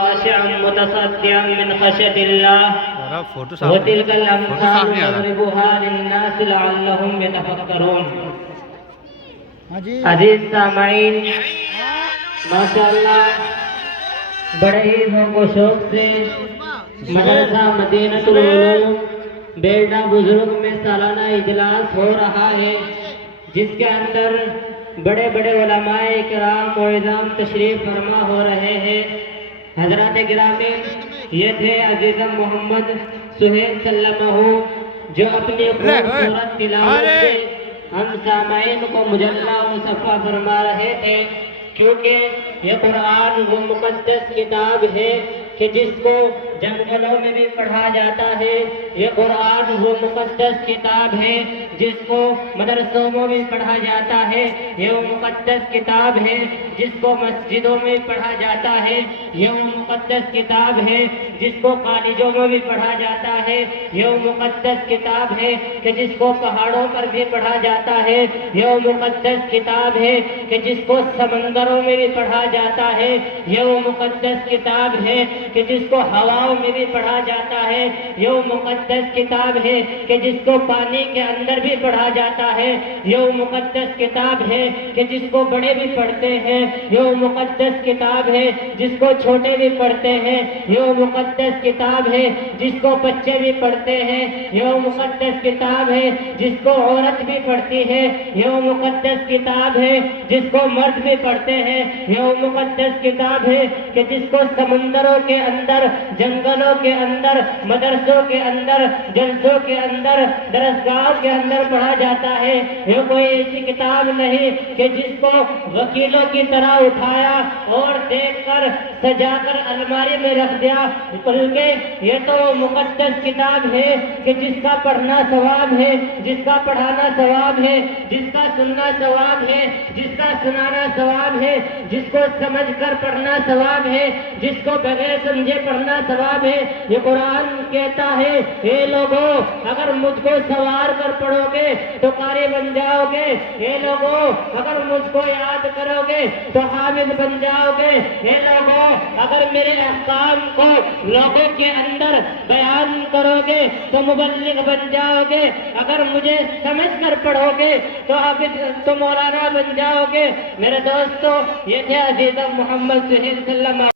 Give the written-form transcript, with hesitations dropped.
خاشعا متصدعا من خشية الله وتلك الأمثال نضربها للناس لعلهم يتفكرون. عزیز سامعین، ماشاءاللہ بڑے ہی ذوق و شوق سے مدرسہ مدینۃ العلوم بیلڈا بزرگ میں سالانہ اجلاس ہو رہا ہے، جس کے اندر بڑے بڑے علماء کرام و اعظام تشریف فرما ہو رہے ہیں. حضرات گرامی، یہ تھے عزیزم محمد سہیل سلمہ، جو اپنی خوبصورت تلاوت سے ہم سامعین کو مجلہ و صفا فرما رہے تھے. کیونکہ یہ قرآن وہ مقدس کتاب ہے کہ جس کو جنگلوں میں بھی پڑھا جاتا ہے. یہ قرآن وہ مقدس کتاب ہے جس کو مدرسوں میں بھی پڑھا جاتا ہے. یہ وہ مقدس کتاب ہے جس کو مسجدوں میں پڑھا جاتا ہے. یہ وہ مقدس کتاب ہے جس کو کالجوں میں بھی پڑھا جاتا ہے. یہ وہ مقدس کتاب ہے کہ جس کو پہاڑوں پر بھی پڑھا جاتا ہے. یہ وہ مقدس کتاب ہے کہ جس کو سمندروں میں بھی پڑھا جاتا ہے. یہ وہ مقدس کتاب ہے کہ جس کو ہواؤں میں بھی پڑھا جاتا ہے. یہ وہ مقدس کتاب ہے کہ جس کو پانی کے اندر بھی پڑھا جاتا ہے. یہ وہ مقدس کتاب ہے کہ جس کو بڑے بھی پڑھتے ہیں. یہ وہ مقدس کتاب ہے جس کو چھوٹے بھی پڑھتے ہیں. یہ وہ مقدس کتاب ہے جس کو بچے بھی پڑھتے ہیں. یہ وہ مقدس کتاب ہے جس کو عورت بھی پڑھتی ہے. یہ وہ مقدس کتاب ہے جس کو مرد بھی پڑھتے ہیں. یہ وہ مقدس کتاب ہے کہ جس کو سمندروں کے اندر، جنگلوں کے اندر، مدرسوں کے اندر، جلسوں کے اندر، درسگاہوں کے اندر پڑھا جاتا ہے. یہ کوئی ایسی کتاب نہیں کہ جس کو وکیلوں کی طرح اٹھایا اور دیکھ کر سجا کر الماری میں رکھ دیا، بلکہ یہ تو مقدس کتاب ہے کہ جس کا پڑھنا ثواب ہے، جس کا پڑھانا ثواب ہے، جس کا سننا ثواب ہے، جس کا سنانا ثواب ہے، جس کو سمجھ کر پڑھنا ثواب ہے، جس کو بغیر سمجھے پڑھنا ثواب ہے. یہ قرآن کہتا ہے، اے لوگوں اگر مجھ کو سوار کر پڑھو گے تو قاری بن جاؤ گے. اے لوگوں اگر مجھ کو یاد کرو گے تو حافظ بن جاؤ گے. اے لوگوں اگر میرے احکام کو لوگوں کے اندر بیان کرو گے تو مبلغ بن جاؤ گے. اگر مجھے سمجھ کر پڑھو گے تو حافظ تو مولانا بن جاؤ گے. میرے دوستو، یہ تھے عزیزم محمد سہیل سلمہ.